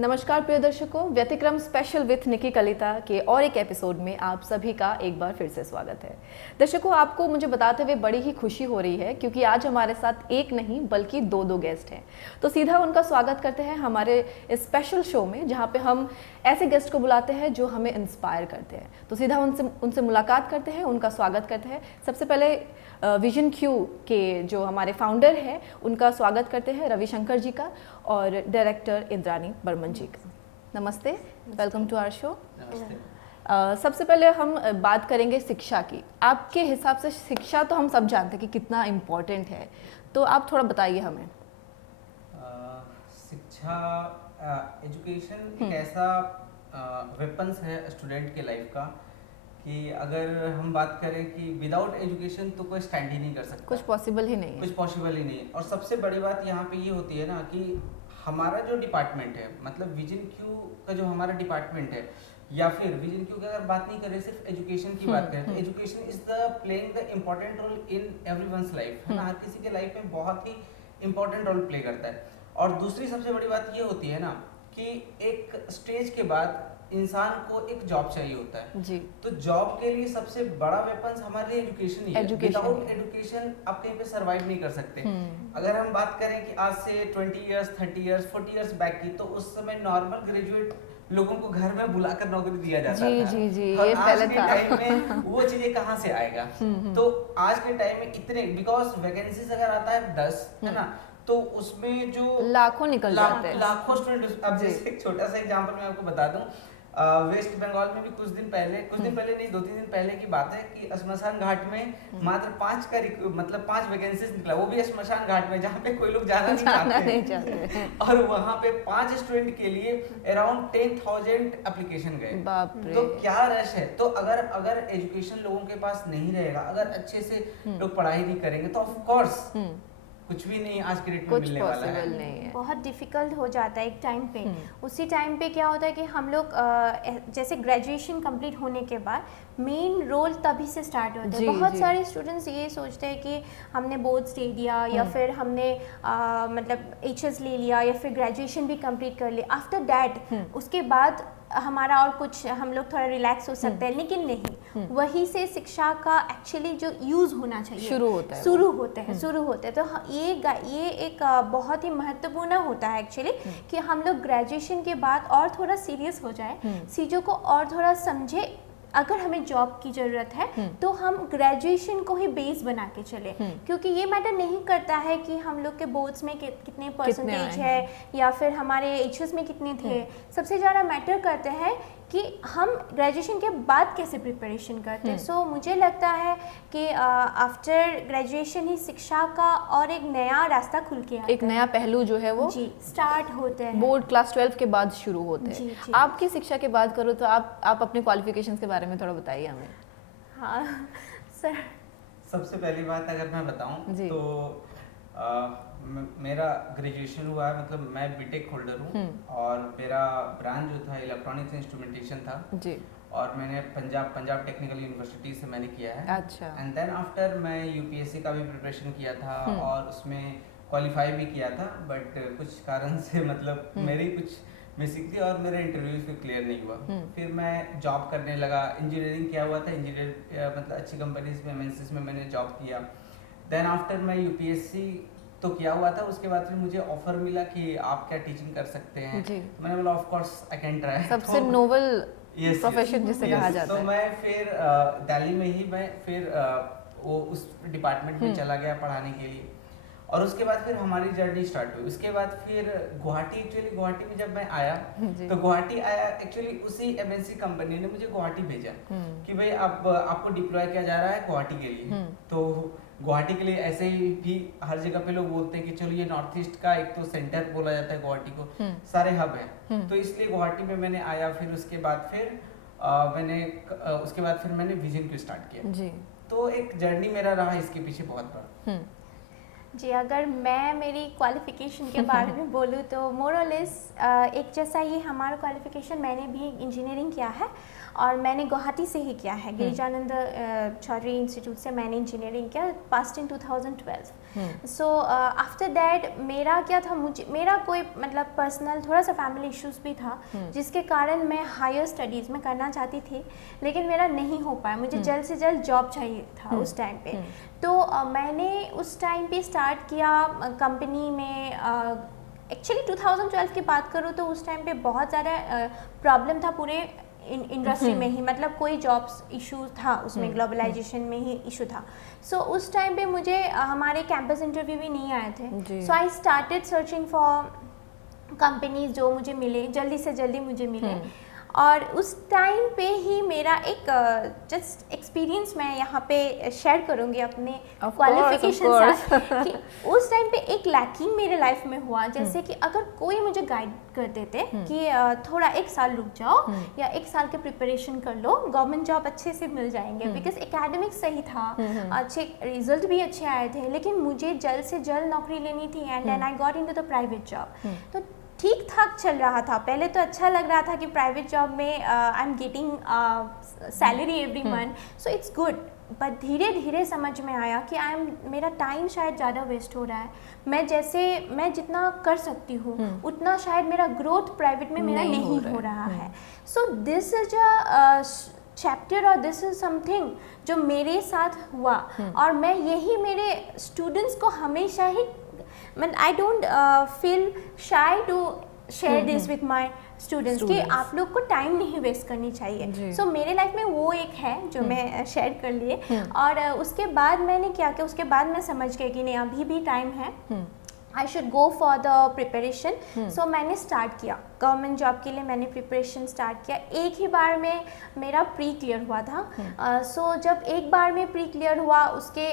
नमस्कार प्रिय दर्शकों, व्यतिक्रम स्पेशल विथ निकी कलिता के और एक एपिसोड में आप सभी का एक बार फिर से स्वागत है। दर्शकों, आपको मुझे बताते हुए बड़ी ही खुशी हो रही है क्योंकि आज हमारे साथ एक नहीं बल्कि दो गेस्ट हैं। तो सीधा उनका स्वागत करते हैं हमारे इस स्पेशल शो में, जहाँ पे हम ऐसे गेस्ट को बुलाते हैं जो हमें इंस्पायर करते हैं। तो सीधा उनसे मुलाकात करते हैं, उनका स्वागत करते हैं। सबसे पहले विजन क्यू के जो हमारे फाउंडर हैं उनका स्वागत करते हैं, रविशंकर जी का, और डायरेक्टर इंद्रानी बर्मन जी का। नमस्ते, वेलकम टू आवर शो। सबसे पहले हम बात करेंगे शिक्षा की। आपके हिसाब से शिक्षा तो हम सब जानते हैं कि कितना इम्पोर्टेंट है, तो आप थोड़ा बताइए हमें। शिक्षा, एजुकेशन एक ऐसा वेपन्स है स्टूडेंट के लाइफ का कि अगर हम बात करें कि विदाउट एजुकेशन तो कोई स्टैंड ही नहीं कर सकता, कुछ पॉसिबल ही नहीं है। कुछ पॉसिबल ही नहीं है। और सबसे बड़ी बात यहाँ पे ये होती है ना कि हमारा जो डिपार्टमेंट है, मतलब विजन क्यू का जो हमारा डिपार्टमेंट है, या फिर विजन क्यू की अगर बात नहीं करें, सिर्फ एजुकेशन की बात करें, तो education is the playing the important role in everyone's life, है ना। हर किसी के लाइफ में बहुत ही इम्पोर्टेंट रोल प्ले करता है। और दूसरी सबसे बड़ी बात ये होती है ना कि एक स्टेज के बाद इंसान को एक जॉब चाहिए होता है जी। तो जॉब के लिए सबसे बड़ा वेपन हमारे लिए एजुकेशन ही है। विदाउट एजुकेशन आप कहीं पे सरवाइव नहीं कर सकते। अगर हम बात करें कि आज से 20 इयर्स, 30 इयर्स, 40 इयर्स बैक की, तो उस समय नॉर्मल ग्रेजुएट लोगों को घर में बुलाकर नौकरी दिया जाता जी, था। जी, जी, और ये आज पहले के था। टाइम में वो चीजें कहाँ से आएगा। तो आज के टाइम में इतने, बिकॉज वैकेंसीज अगर आता है 10, है ना, तो उसमें जो लाखों निकल जाते हैं, लाखों स्टूडेंट। अब जैसे एक छोटा सा एग्जांपल मैं आपको बता दूं, वेस्ट बंगाल में भी कुछ दिन पहले नहीं, 2-3 दिन पहले की बात है कि श्मशान घाट में मात्र 5 वैकेंसीज निकला, वो भी श्मशान घाट में जहाँ पे कोई लोग जाना नहीं चाहते और वहाँ पे 5 स्टूडेंट के लिए अराउंड 10,000 एप्लीकेशन गए। तो क्या रश है। तो अगर एजुकेशन लोगों के पास नहीं रहेगा, अगर अच्छे से लोग पढ़ाई नहीं करेंगे, तो ऑफ कोर्स कुछ भी नहीं आज के डेट में मिलने वाला है। नहीं है। बहुत डिफिकल्ट हो जाता है एक टाइम पे। उसी टाइम पे क्या होता है कि हम लोग जैसे ग्रेजुएशन कंप्लीट होने के बाद मेन रोल तभी से स्टार्ट होता है। बहुत सारे स्टूडेंट्स ये सोचते हैं कि हमने बोर्ड्स दे दिया या फिर हमने मतलब एचएस ले लिया या फिर ग्रेजुएशन भी कंप्लीट कर लिया, आफ्टर दैट उसके बाद हमारा और कुछ हम लोग थोड़ा रिलैक्स हो सकते हैं। लेकिन नहीं, वही से शिक्षा का एक्चुअली जो यूज़ होना चाहिए शुरू होते हैं। तो ये एक बहुत ही महत्वपूर्ण होता है एक्चुअली कि हम लोग ग्रेजुएशन के बाद और थोड़ा सीरियस हो जाए, चीज़ों को और थोड़ा समझे। अगर हमें जॉब की ज़रूरत है तो हम ग्रेजुएशन को ही बेस बना के चले, क्योंकि ये मैटर नहीं करता है कि हम लोग के बोर्ड्स में कितने परसेंटेज है या फिर हमारे एचएस में कितने थे। सबसे ज़्यादा मैटर करते हैं कि हम ग्रेजुएशन के बाद कैसे प्रिपरेशन करते हैं। सो मुझे लगता है कि आफ्टर ग्रेजुएशन ही शिक्षा का और एक नया रास्ता खुल के आता है, एक नया पहलू जो है वो स्टार्ट होते हैं। बोर्ड क्लास 12 के बाद शुरू होते हैं। आपकी शिक्षा की बात करो तो आप अपने क्वालिफिकेशंस के बारे में थोड़ा बताइए हमें। हाँ सर, सबसे पहली बात अगर मैं बताऊं तो मेरा ग्रेजुएशन हुआ है, मतलब मैं बीटेक होल्डर हूँ और मेरा ब्रांच जो था इलेक्ट्रॉनिक्स इंस्ट्रूमेंटेशन था जी। और मैंने पंजाब टेक्निकल यूनिवर्सिटी से मैंने किया है। अच्छा। एंड देन आफ्टर मैं यूपीएससी का भी प्रिपरेशन किया था और उसमें क्वालिफाई भी किया था, बट कुछ कारण से मतलब मेरी कुछ मिसिंग थी और मेरा इंटरव्यूज भी क्लियर नहीं हुआ। फिर मैं जॉब करने लगा, इंजीनियरिंग किया हुआ था, इंजीनियर मतलब अच्छी कंपनीज में, एमएनसीज में मैंने जॉब किया। देन आफ्टर मैं यूपीएससी तो किया हुआ था, उसके बाद फिर मुझे ऑफर मिला कि आप क्या टीचिंग कर सकते हैं। तो मैंने बोला of course I can try. सबसे नोबल प्रोफेशन जिसे कहा जाता है। तो मैं फिर दिल्ली में ही मैं फिर वो उस डिपार्टमेंट में चला गया पढ़ाने के लिए। और उसके बाद फिर हमारी जर्नी स्टार्ट हुई। उसके बाद फिर गुवाहाटी में जब मैं आया तो गुवाहाटी आया एक्चुअली उसी एमएनसी कंपनी ने मुझे गुवाहाटी भेजा कि भाई आपको डिप्लॉय किया जा रहा है गुवाहाटी के लिए। तो गुवाहाटी के लिए ऐसे ही भी हर जगह पे लोग बोलते हैं कि चलो ये नॉर्थ ईस्ट का एक तो सेंटर बोला जाता है गुवाहाटी को, सारे हब है। तो इसलिए गुवाहाटी में मैंने आया। फिर उसके बाद फिर मैंने विजन को स्टार्ट किया जी। तो एक जर्नी मेरा रहा इसके पीछे बहुत बड़ा जी। अगर मैं मेरी क्वालिफ़िकेशन के बारे में बोलूँ तो मोर और लेस एक जैसा ही हमारा क्वालिफ़िकेशन, मैंने भी इंजीनियरिंग किया है और मैंने गुवाहाटी से ही किया है, गिरिजानंद चौधरी इंस्टीट्यूट से मैंने इंजीनियरिंग किया, past in 2012। So after that मेरा क्या था, मेरा कोई मतलब पर्सनल थोड़ा सा फैमिली इश्यूज भी था, जिसके कारण मैं हायर स्टडीज़ में करना चाहती थी, लेकिन मेरा नहीं हो पाया। मुझे जल्द से जल्द जॉब चाहिए था उस टाइम पे। तो मैंने उस टाइम पे स्टार्ट किया कंपनी में। एक्चुअली 2012 की बात करूँ तो उस टाइम पे बहुत ज़्यादा प्रॉब्लम था पूरे इंडस्ट्री में ही, मतलब कोई जॉब्स इशू था उसमें, ग्लोबलाइजेशन में ही इशू था। सो उस टाइम पे मुझे हमारे कैंपस इंटरव्यू भी नहीं आए थे। So I started searching for companies जो मुझे मिले, जल्दी से जल्दी मुझे मिले। और उस टाइम पे ही मेरा एक जस्ट एक्सपीरियंस मैं यहाँ पे शेयर करूँगी अपने क्वालिफिकेशन से, कि उस टाइम पे एक लैकिंग मेरे लाइफ में हुआ। जैसे कि अगर कोई मुझे गाइड कर देते कि थोड़ा 1 साल रुक जाओ या 1 साल के प्रिपरेशन कर लो, गवर्नमेंट जॉब अच्छे से मिल जाएंगे, बिकॉज एकेडमिक सही था, अच्छे रिजल्ट भी अच्छे आए थे, लेकिन मुझे जल्द से जल्द नौकरी लेनी थी। And then I got into the private job. तो ठीक ठाक चल रहा था, पहले तो अच्छा लग रहा था कि प्राइवेट जॉब में I am getting salary every month, so it's good. But धीरे धीरे समझ में आया कि मेरा टाइम शायद ज़्यादा वेस्ट हो रहा है। मैं जितना कर सकती हूँ उतना शायद मेरा ग्रोथ प्राइवेट में मेरा नहीं हो रहा है। So this is a chapter और दिस इज समथिंग जो मेरे साथ हुआ। और मैं यही मेरे स्टूडेंट्स को हमेशा ही, I don't feel shy to share this with my students कि आप लोग को टाइम नहीं वेस्ट करनी चाहिए। सो मेरे लाइफ में वो एक है जो मैं शेयर कर लिए। और उसके बाद मैंने क्या किया, उसके बाद मैं समझ गई कि नहीं अभी भी टाइम है, I should go for the preparation. So मैंने स्टार्ट किया गवर्नमेंट जॉब के लिए, मैंने प्रिपरेशन स्टार्ट किया। एक ही बार में मेरा प्री क्लियर हुआ था। सो जब एक बार में प्री क्लियर हुआ, उसके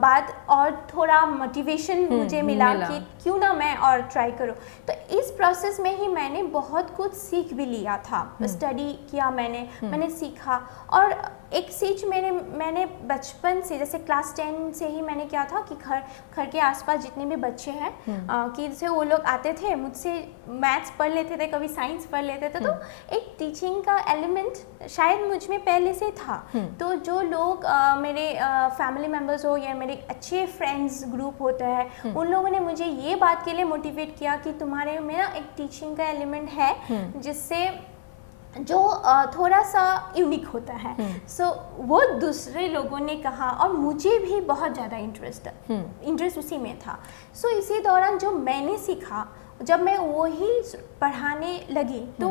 बाद और थोड़ा मोटिवेशन मुझे मिला कि क्यों ना मैं और ट्राई करूँ। तो इस प्रोसेस में ही मैंने बहुत कुछ सीख भी लिया था, स्टडी किया मैंने सीखा। और एक चीज मैंने बचपन से, जैसे क्लास 10 से ही मैंने क्या था कि घर के आसपास जितने भी बच्चे हैं कि जैसे वो लोग आते थे मुझसे, मैथ्स पढ़ लेते थे, कभी साइंस पढ़ लेते थे, तो एक टीचिंग का एलिमेंट शायद मुझ में पहले से था। तो जो लोग मेरे फैमिली मेम्बर्स हो या मेरे अच्छे फ्रेंड्स ग्रुप होता है, उन लोगों ने मुझे ये बात के लिए मोटिवेट किया कि तुम्हारे में ना एक टीचिंग का एलिमेंट है जिससे जो थोड़ा सा यूनिक होता है। सो वो दूसरे लोगों ने कहा और मुझे भी बहुत ज़्यादा इंटरेस्ट उसी में था। सो इसी दौरान जो मैंने सीखा, जब मैं वही पढ़ाने लगी तो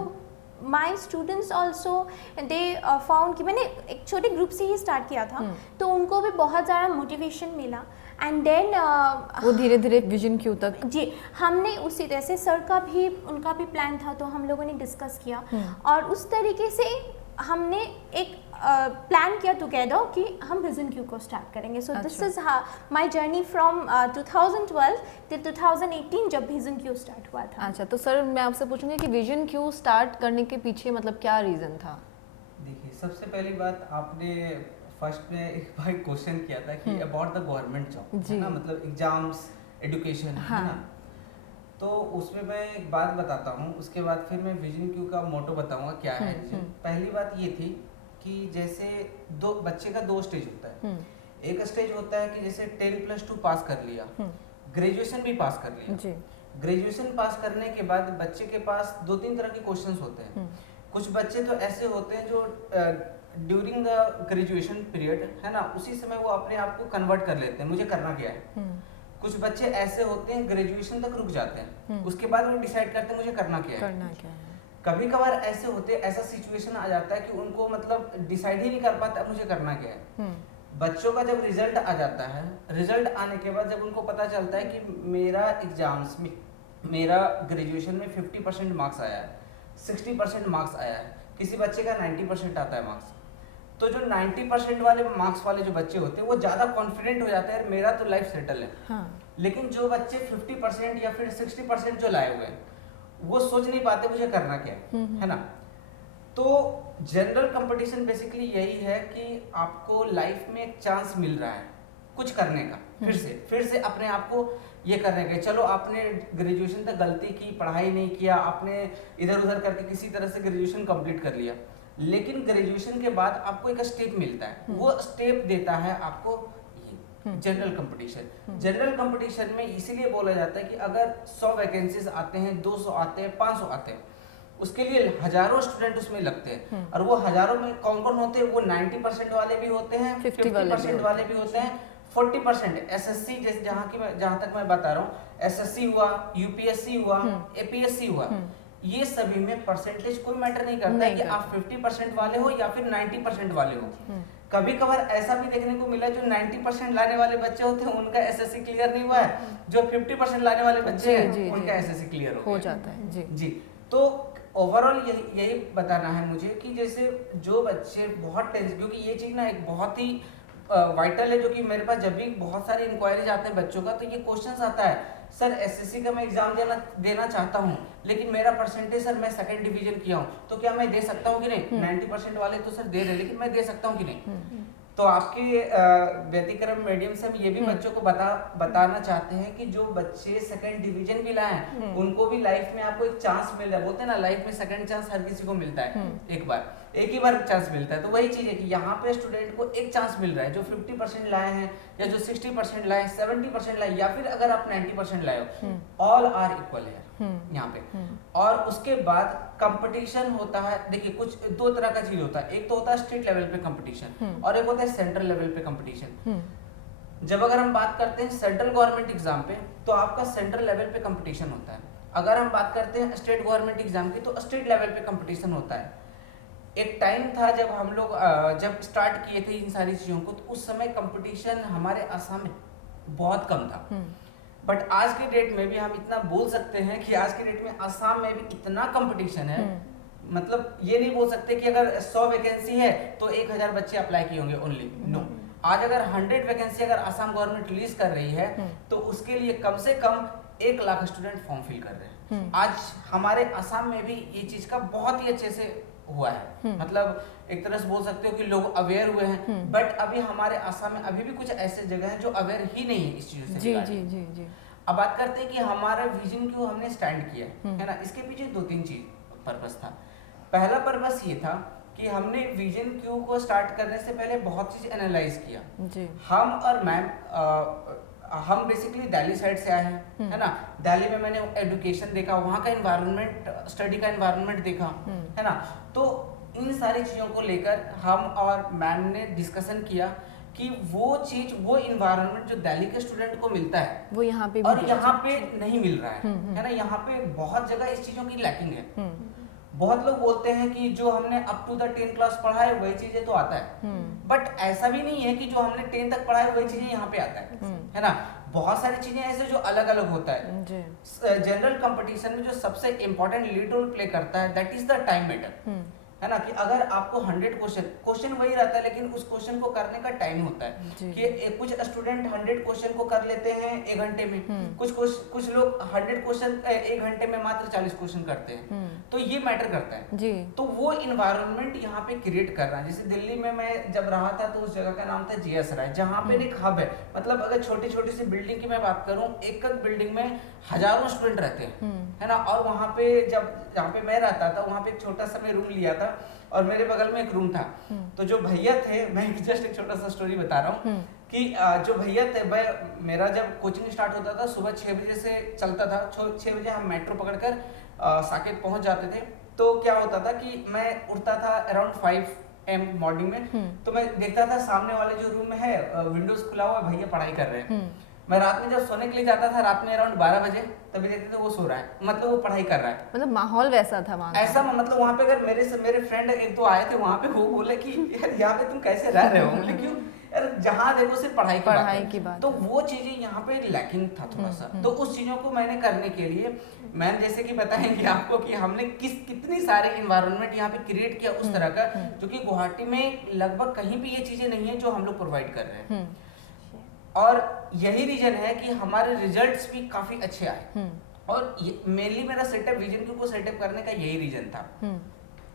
my students also they found कि मैंने एक छोटे ग्रुप से ही स्टार्ट किया था, तो उनको भी बहुत ज़्यादा मोटिवेशन मिला। एंड देन वो धीरे धीरे विजन क्यू तक, जी हमने उसी तरह से सर का भी, उनका भी प्लान था, तो हम लोगों ने डिस्कस किया और उस तरीके से हमने एक प्लान किया टुगेदर कि हम विजन क्यू को स्टार्ट करेंगे। So this is my journey from 2012 till 2018 जब विजन क्यू स्टार्ट हुआ था। अच्छा, तो सर मैं आपसे पूछूंगी कि विजन क्यू स्टार्ट करने के पीछे मतलब क्या रीजन था? देखिए, सबसे पहली बात, आपने फर्स्ट में एक भाई क्वेश्चन किया था कि अबाउट द गवर्नमेंट जॉब, है ना, मतलब एग्जाम्स, एजुकेशन, है ना। तो उसमें मैं एक बात बताता हूँ, उसके बाद फिर मैं विजन क्यू का मोटो बताऊंगा क्या है। पहली बात ये थी कि जैसे बच्चे का 2 स्टेज होता है। एक स्टेज होता है कि जैसे 10+2 पास कर लिया, ग्रेजुएशन भी पास कर लिया। ग्रेजुएशन पास करने के बाद बच्चे के पास 2-3 तरह के क्वेश्चंस होते हैं। कुछ बच्चे तो ऐसे होते हैं जो ड्यूरिंग द ग्रेजुएशन पीरियड, है ना, उसी समय वो अपने आप को कन्वर्ट कर लेते हैं, मुझे करना क्या है। कुछ बच्चे ऐसे होते हैं ग्रेजुएशन तक रुक जाते हैं, उसके बाद वो डिसाइड करते हैं मुझे करना क्या है। कभी कभार ऐसे होते, ऐसा सिचुएशन आ जाता है कि उनको मतलब डिसाइड ही नहीं कर पाता मुझे करना क्या है। बच्चों का जब रिजल्ट आ जाता है, रिजल्ट आने के बाद जब उनको पता चलता है कि मेरा एग्जाम्स में, मेरा ग्रेजुएशन में 50% मार्क्स आया है, 60% मार्क्स आया है, किसी बच्चे का 90% आता है मार्क्स, तो जो 90% वाले मार्क्स वाले जो बच्चे होते हैं वो ज़्यादा कॉन्फिडेंट हो जाते हैं, मेरा तो लाइफ सेटल है। लेकिन जो बच्चे 50% या फिर 60% जो लाए हुए हैं, वो सोच नहीं पाते मुझे करना क्या है ना। तो जनरल कंपटीशन बेसिकली यही है कि आपको लाइफ में एक चांस मिल रहा है कुछ करने का, फिर से अपने आप को ये करने का। चलो आपने ग्रेजुएशन तक गलती की, पढ़ाई नहीं किया, आपने इधर उधर करके किसी तरह से ग्रेजुएशन कंप्लीट कर लिया, लेकिन ग्रेजुएशन के बाद आपको एक स्टेप मिलता है, वो स्टेप देता है आपको जनरल कंपटीशन। जनरल कंपटीशन में इसीलिए बोला जाता है कि अगर 100 वैकेंसीज आते हैं, 200 आते हैं, 500 आते हैं, उसके लिए हजारों स्टूडेंट उसमें लगते हैं। और वो हजारों में कौन कौन होते हैं? वो 90% वाले भी होते हैं, 50% वाले भी होते हैं, 40% एसएससी, जैसे जहां तक मैं बता रहा हूँ, एसएससी हुआ, यूपीएससी हुआ, एपीएससी हुआ, ये सभी में परसेंटेज कोई मैटर नहीं करता है कि आप 50% वाले हो या फिर 90% वाले हो। कभी कभार ऐसा भी देखने को मिला जो 90% लाने वाले बच्चे होते हैं उनका एसएससी क्लियर नहीं हुआ है, जो 50% लाने वाले बच्चे हैं उनका एसएससी क्लियर हो जाता है। जी, तो ओवरऑल यही बताना है मुझे कि जैसे जो बच्चे बहुत टेंशन, क्योंकि ये चीज ना एक बहुत ही वाइटल है, जो कि मेरे पास जब भी बहुत सारी इंक्वायरीज आते हैं बच्चों का, तो ये क्वेश्चन आता है, सर एसएससी का मैं एग्जाम देना चाहता हूँ, लेकिन मेरा परसेंटेज सर मैं सेकंड डिवीजन किया हूँ, तो क्या मैं दे सकता हूँ कि नहीं? 90% वाले तो सर दे रहे, लेकिन मैं दे सकता हूँ कि नहीं? तो आपके व्यतिक्रम मीडियम से हम ये भी बच्चों को बताना चाहते हैं कि जो बच्चे सेकंड डिवीजन भी लाए हैं, उनको भी लाइफ में आपको एक चांस मिल रहा है। बोलते हैं ना, लाइफ में सेकंड चांस हर किसी को मिलता है, एक ही बार चांस मिलता है। तो वही चीज है कि यहाँ पे स्टूडेंट को एक चांस मिल रहा है, जो 50% लाए हैं या जो 60% लाए, 70% लाए, या फिर अगर आप 90% लाए हो, ऑल आर इक्वल है यहाँ पे। और उसके बाद कंपटीशन होता है। देखिए, कुछ दो तरह का चीज होता है, एक तो होता है स्टेट लेवल पे कंपटीशन और एक होता है सेंट्रल लेवल पे कंपटीशन। जब अगर हम बात करते हैं सेंट्रल गवर्नमेंट एग्जाम पे, तो आपका सेंट्रल लेवल पे कंपटीशन होता है। अगर हम बात करते हैं स्टेट गवर्नमेंट एग्जाम की, तो स्टेट लेवल पे कंपटीशन होता है। एक टाइम था जब हम लोग जब स्टार्ट किए थे इन सारी चीजों को, तो उस समय कंपटीशन हमारे असम में बहुत कम था। बट आज के डेट में भी हम इतना बोल सकते हैं कि आज के डेट में असम में भी इतना कंपटीशन है, मतलब ये नहीं बोल सकते कि अगर 100 वैकेंसी है तो 1000 बच्चे अप्लाई किए होंगे ओनली, नो। आज अगर 100 वैकेंसी अगर असम गवर्नमेंट रिलीज कर रही है, तो उसके लिए कम से कम 1 लाख स्टूडेंट फॉर्म फिल कर रहे हैं। आज हमारे असम में भी ये चीज का बहुत ही अच्छे से हुआ है, मतलब एक तरह से बोल सकते हो कि लोग अवेयर हुए हैं। बट अभी हमारे असम में अभी भी कुछ ऐसे जगह हैं जो अवेयर ही नहीं है इस चीजों से। जी। अब बात करते हैं कि हमारा विजन क्यों हमने स्टैंड किया है ना। इसके पीछे 2-3 चीज पर्पस था। पहला पर्पस ये था कि हमने विजन क्यू को स्टार्ट करने से पहले बहुत चीज एनालाइज किया। हम और मैम हम बेसिकली दिल्ली साइड से आए हैं, है ना। दिल्ली में मैंने एजुकेशन देखा, वहाँ का एनवायरनमेंट, स्टडी का एनवायरनमेंट देखा, है ना। तो इन सारी चीजों को लेकर हम और मैम ने डिस्कशन किया कि वो चीज, वो इन्वायरमेंट जो दिल्ली के स्टूडेंट को मिलता है, वो यहाँ पे और यहाँ पे नहीं मिल रहा है ना। यहाँ पे बहुत जगह इस चीजों की लैकिंग है। बहुत लोग बोलते हैं कि जो हमने अप टू द 10 क्लास पढ़ा है वही चीजें तो आता है, बट ऐसा भी नहीं है कि जो हमने 10 तक पढ़ा है वही चीजें यहाँ पे आता है ना। बहुत सारी चीजें ऐसे जो अलग अलग होता है। जनरल कंपटीशन में जो सबसे इंपॉर्टेंट लीड रोल प्ले करता है, that is the time matter, है ना। कि अगर आपको 100 क्वेश्चन वही रहता है, लेकिन उस क्वेश्चन को करने का टाइम होता है कि कुछ स्टूडेंट 100 क्वेश्चन को कर लेते हैं 1 घंटे में, कुछ लोग 100 क्वेश्चन 1 घंटे में मात्र 40 क्वेश्चन करते हैं। तो ये मैटर करता है जी। तो वो इन्वायरमेंट यहाँ पे क्रिएट कर रहा है। जैसे दिल्ली में मैं जब रहा था, तो उस जगह का नाम था जीएस राय, जहाँ पे एक हब है। मतलब अगर छोटी छोटी सी बिल्डिंग की मैं बात करूँ, एक बिल्डिंग में हजारों स्टूडेंट रहते हैं, है ना। और वहाँ पे जहाँ पे मैं रहता था, वहाँ पे एक छोटा सा मैं रूम लिया था और मेरे बगल में एक रूम था। तो जो भैया थे, मैं जस्ट एक छोटा सा स्टोरी बता रहा हूँ कि जो भैया थे, मेरा जब कोचिंग स्टार्ट होता था सुबह 6 बजे से चलता था। 6 बजे हम मेट्रो पकड़कर साकेत पहुंच जाते थे। तो क्या होता था कि मैं उठता था अराउंड 5 AM मॉर्निंग में, तो मैं देखता था सामने वाले जो रूम में है विंडोज खुला हुआ, भैया पढ़ाई कर रहे हैं। मैं रात में जब सोने के लिए जाता था, रात में अराउंड 12 बजे, तभी देखते थे वो सो रहा है, मतलब वो पढ़ाई कर रहा है। मतलब माहौल वैसा था वहाँ ऐसा, मतलब वहाँ पे अगर मेरे फ्रेंड 1-2 आए थे वहाँ पे, वो बोले कि यार यहाँ पे तुम कैसे रह रहे हो, बोले क्यों यार, जहाँ देखो सिर्फ पढ़ाई की बात। तो वो चीजें यहाँ पे लैकिंग था थोड़ा सा। तो उस चीजों को मैंने करने के लिए, मैम जैसे कि बताएंगे आपको कि हमने कितनी सारे इन्वायरमेंट यहाँ पे क्रिएट किया उस तरह का, जो कि गुवाहाटी में लगभग कहीं भी ये चीजें नहीं है जो हम लोग प्रोवाइड कर रहे हैं। और यही रीजन है कि हमारे रिजल्ट्स भी काफी अच्छे आए। और मेनली मेरा सेटअप, विजन को सेटअप करने का यही रीजन था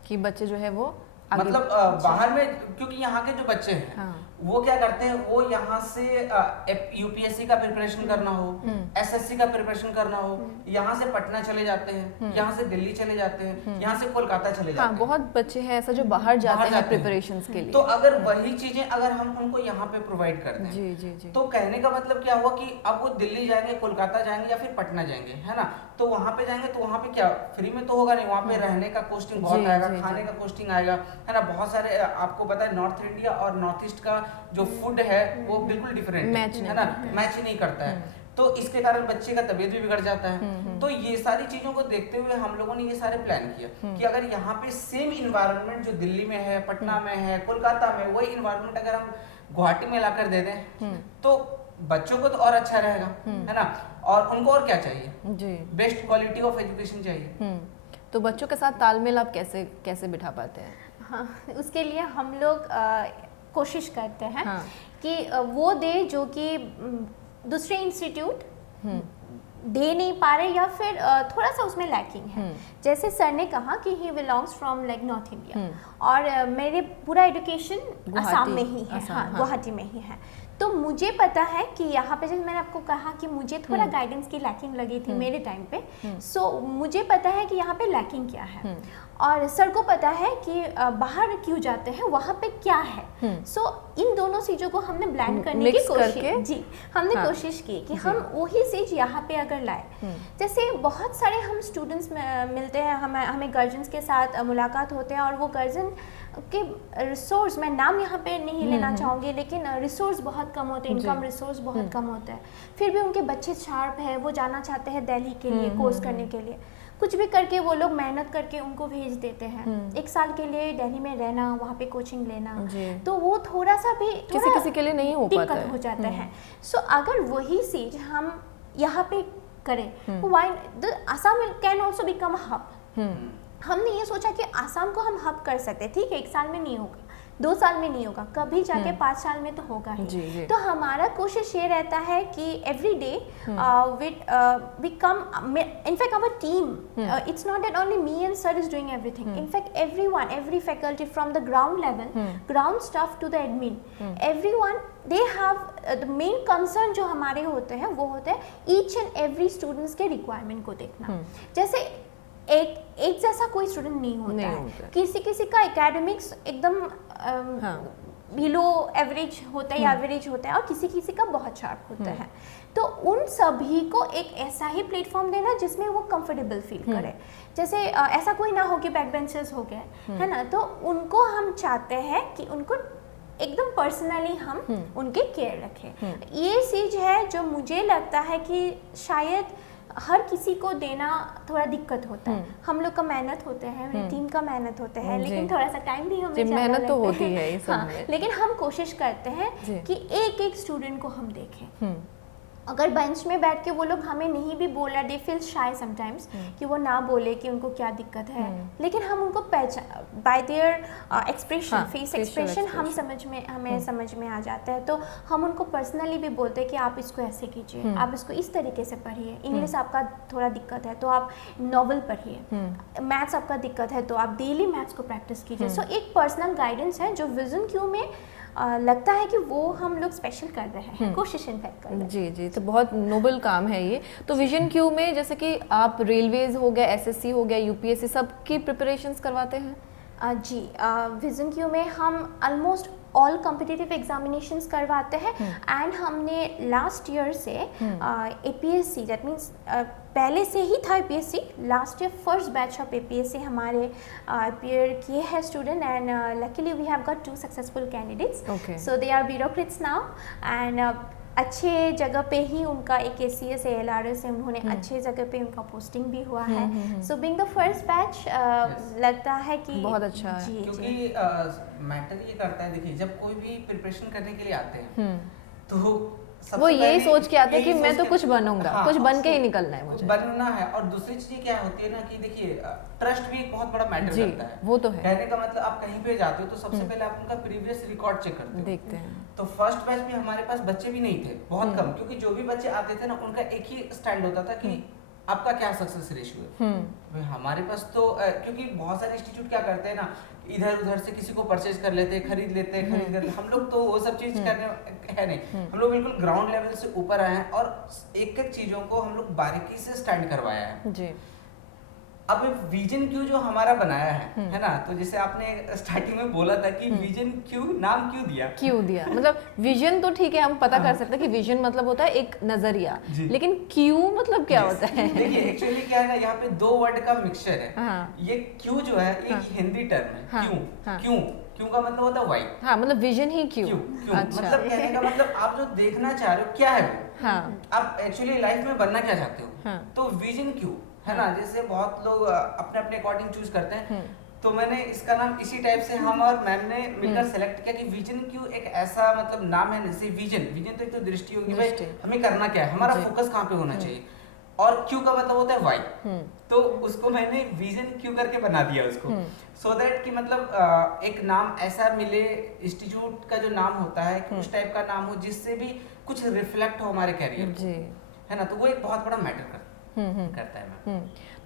कि बच्चे जो है वो मतलब बाहर में, क्योंकि यहाँ के जो बच्चे हैं वो क्या करते हैं, वो यहाँ से यूपीएससी का प्रिपरेशन करना हो, एसएससी का प्रिपरेशन करना हो, यहाँ से पटना चले जाते हैं, यहाँ से दिल्ली चले जाते हैं, यहाँ से कोलकाता चले जाते हैं। बहुत बच्चे हैं ऐसा जो बाहर जाते हैं प्रिपरेशन के लिए। तो अगर वही चीजें अगर हम उनको यहाँ पे प्रोवाइड कर दें, जी जी जी, तो कहने का मतलब क्या हुआ कि अब वो दिल्ली जाएंगे, कोलकाता जाएंगे या फिर पटना जाएंगे, है ना। तो वहाँ पे जाएंगे तो वहाँ पे क्या फ्री में तो होगा नहीं, वहाँ पे रहने का कॉस्टिंग बहुत आएगा, खाने का कॉस्टिंग आएगा, है ना। बहुत सारे आपको पता है नॉर्थ इंडिया और नॉर्थ ईस्ट का जो फूड है वो बिल्कुल डिफरेंट है ना, मैच ही नहीं करता है। तो इसके कारण बच्चे का तबीयत भी बिगड़ जाता है। तो ये सारी चीजों को देखते हुए हम लोगों ने ये सारे प्लान किया कि अगर यहाँ पे सेम इन्वायरमेंट जो दिल्ली में है, पटना में है, कोलकाता में, वही इन्वायरमेंट अगर हम गुवाहाटी में लाकर दे दें तो बच्चों को तो और अच्छा रहेगा, है ना। और उनको और क्या चाहिए जी, बेस्ट क्वालिटी ऑफ एजुकेशन चाहिए। तो बच्चों के साथ तालमेल आप कैसे कैसे बिठा पाते हैं? हाँ, उसके लिए हम लोग कोशिश करते हैं कि वो दे जो कि दूसरे इंस्टीट्यूट दे नहीं पा रहे या फिर थोड़ा सा उसमें लैकिंग है। जैसे सर ने कहा कि he belongs from like north India और मेरे पूरा एजुकेशन असम में ही है, हाँ गुवाहाटी में ही है। तो मुझे पता है कि यहाँ पे जब मैंने आपको कहा कि मुझे थोड़ा गाइडेंस की लैकिंग लगी थी मेरे टाइम पे, सो मुझे पता है कि यहाँ पे लैकिंग क्या है और सर को पता है कि बाहर क्यों जाते हैं, वहाँ पे क्या है। सो इन दोनों चीज़ों को हमने ब्लेंड करने की कोशिश जी हमने कोशिश की कि हम वही चीज़ यहाँ पे अगर लाए। जैसे बहुत सारे हम स्टूडेंट्स मिलते हैं, हमें गार्जियंस के साथ मुलाकात होते हैं और वो गार्जियन के रिसोर्स, मैं नाम यहाँ पे नहीं लेना चाहूँगी, लेकिन रिसोर्स बहुत कम होते हैं, इनकम रिसोर्स बहुत कम होता है, फिर भी उनके बच्चे शार्प है, वो जाना चाहते हैं दिल्ली के लिए कोर्स करने के लिए। कुछ भी करके वो लोग मेहनत करके उनको भेज देते हैं, 1 साल के लिए दिल्ली में रहना, वहाँ पे कोचिंग लेना, तो वो थोड़ा सा भी किसी के लिए नहीं हो पाता है, दिक्कत हो जाता है। सो अगर वही चीज हम यहाँ पे करें, why the Assam can also become a hub. हमने ये सोचा कि आसाम को हम हब कर सकते हैं, ठीक है 1 साल में नहीं होगा, 2 साल में नहीं होगा, कभी जाके 5 साल में तो होगा ही। तो हमारा कोशिश ये रहता है कि every day we come, in fact our team, it's not that only me and sir is doing everything, in fact everyone, every faculty from the ground level, ground staff to the admin, everyone they have the main concern जो हमारे होते हैं वो होते हैं each and every students के requirement को देखना। जैसे एक जैसा कोई स्टूडेंट नहीं होता है, किसी का एकेडमिक्स एकदम बिलो एवरेज होता है या एवरेज होता है और किसी का बहुत शार्प होता है। तो उन सभी को एक ऐसा ही प्लेटफॉर्म देना जिसमें वो कंफर्टेबल फील करे। जैसे ऐसा कोई ना हो कि बैक बेंचर्स हो गए, है ना, तो उनको हम चाहते हैं कि उनको एकदम पर्सनली हम उनके केयर रखें। ये चीज है जो मुझे लगता है कि शायद हर किसी को देना थोड़ा दिक्कत होता है। हम लोग का मेहनत होते हैं, टीम का मेहनत होता है, लेकिन थोड़ा सा टाइम भी हमें मेहनत तो होती है ये सब में। लेकिन हम कोशिश करते हैं कि एक एक स्टूडेंट को हम देखें। अगर बेंच में बैठ के वो लोग हमें नहीं भी बोल रहे, दे फील शाय समटाइम्स कि वो ना बोले कि उनको क्या दिक्कत है, लेकिन हम उनको पहचान bye their expression, face expression हमें समझ में आ जाता है। तो हम उनको पर्सनली भी बोलते हैं कि आप इसको ऐसे कीजिए, आप इसको इस तरीके से पढ़िए, इंग्लिश आपका थोड़ा दिक्कत है तो आप नॉवल पढ़िए, मैथ्स आपका दिक्कत है तो आप डेली मैथ्स को प्रैक्टिस कीजिए। सो एक पर्सनल गाइडेंस है जो विजन क्यू में लगता है कि वो हम लोग स्पेशल कर रहे हैं, कोशिश इनफैक्ट कर रहे हैं। जी जी, तो बहुत नोबल काम है ये। तो विजन क्यू में जैसे कि आप रेलवेज हो गया, एसएससी हो गया, यूपीएससी, सब की प्रिपरेशंस करवाते हैं? जी, विजन क्यू में हम ऑलमोस्ट ऑल कॉम्पिटिटिव एग्जामिनेशंस करवाते हैं एंड हमने लास्ट ईयर से एपीएससी, दैट मीन्स पहले से ही था APSC, last year first batch of APSC हमारे अपीयर किए हैं student and luckily we have got 2 successful candidates, so they are bureaucrats now and अच्छे जगह पे ही उनका एक एसीएस एलआरएस से उन्होंने अच्छे जगह पे उनका पोस्टिंग भी हुआ है। So being the first batch लगता है कि बहुत अच्छा है, क्योंकि मैटर ये करता है, देखिए जब कोई भी प्रिपरेशन करने के लिए आते हैं तो वो यही सोच के आते हैं कि मैं तो कुछ बनूंगा, कुछ बन के ही निकलना है, मुझे बनना है। और दूसरी चीज क्या होती है ना कि देखिए ट्रस्ट भी एक बहुत बड़ा मैटर करता है। वो तो है, कहने का मतलब आप कहीं पे जाते हो तो सबसे पहले आप उनका प्रीवियस रिकॉर्ड चेक करते हो, देखते हैं। तो फर्स्ट बैच में हमारे पास बच्चे भी नहीं थे, बहुत कम, क्योंकि जो भी बच्चे आते थे ना उनका एक ही स्टैंड होता था कि आपका क्या सक्सेस रेशियो है। भाई हमारे पास तो क्योंकि बहुत सारे इंस्टीट्यूट क्या करते हैं ना, इधर उधर से किसी को परचेज कर लेते हैं, खरीद लेते हैं। हम लोग तो वो सब चीज करने है नहीं, हम लोग बिल्कुल ग्राउंड लेवल से ऊपर आए हैं और एक एक चीजों को हम लोग बारीकी से स्टैंड करवाया है जी। अब विजन क्यू जो हमारा बनाया है ना, तो जैसे आपने स्टार्टिंग में बोला था कि विजन क्यू नाम क्यों दिया मतलब विजन तो ठीक है, हम पता कर सकते हैं कि विजन मतलब होता है एक नजरिया, लेकिन क्यू मतलब क्या होता है? देखिए एक्चुअली क्या है ना, यहाँ पे 2 वर्ड का मिक्सचर है। ये क्यू जो है एक हिंदी टर्म है। क्यों का मतलब होता है व्हाई। मतलब विजन ही क्यों। अच्छा। मतलब कहने का मतलब आप जो देखना चाह रहे हो क्या है वो, आप एक्चुअली लाइफ में बनना क्या चाहते हो, तो विजन क्यों है ना। जैसे बहुत लोग अपने अपने अकॉर्डिंग चूज करते हैं, तो मैंने इसका नाम इसी टाइप से हम और मैम ने मिलकर सेलेक्ट किया कि विजन क्यों एक ऐसा मतलब नाम है। जैसे विजन तो एक तो दृष्टि होगी, भाई हमें करना क्या है, हमारा फोकस कहाँ पे होना चाहिए, और क्यू का मतलब होता है वाई। तो उसको मैंने विजन क्यू करके बना दिया उसको, सो दैट कि मतलब एक नाम ऐसा मिले, इंस्टीट्यूट का जो नाम होता है उस टाइप का नाम हो जिससे भी कुछ रिफ्लेक्ट हो हमारे कैरियर को, है ना। तो वो एक बहुत बड़ा मैटर करता है।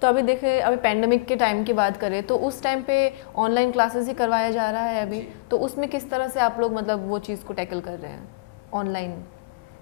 तो अभी देखे, अभी पैंडेमिक के टाइम की बात करें तो उस टाइम पे ऑनलाइन क्लासेस ही करवाया जा रहा है अभी, तो उसमें किस तरह से आप लोग मतलब वो चीज़ को टैकल कर रहे हैं ऑनलाइन?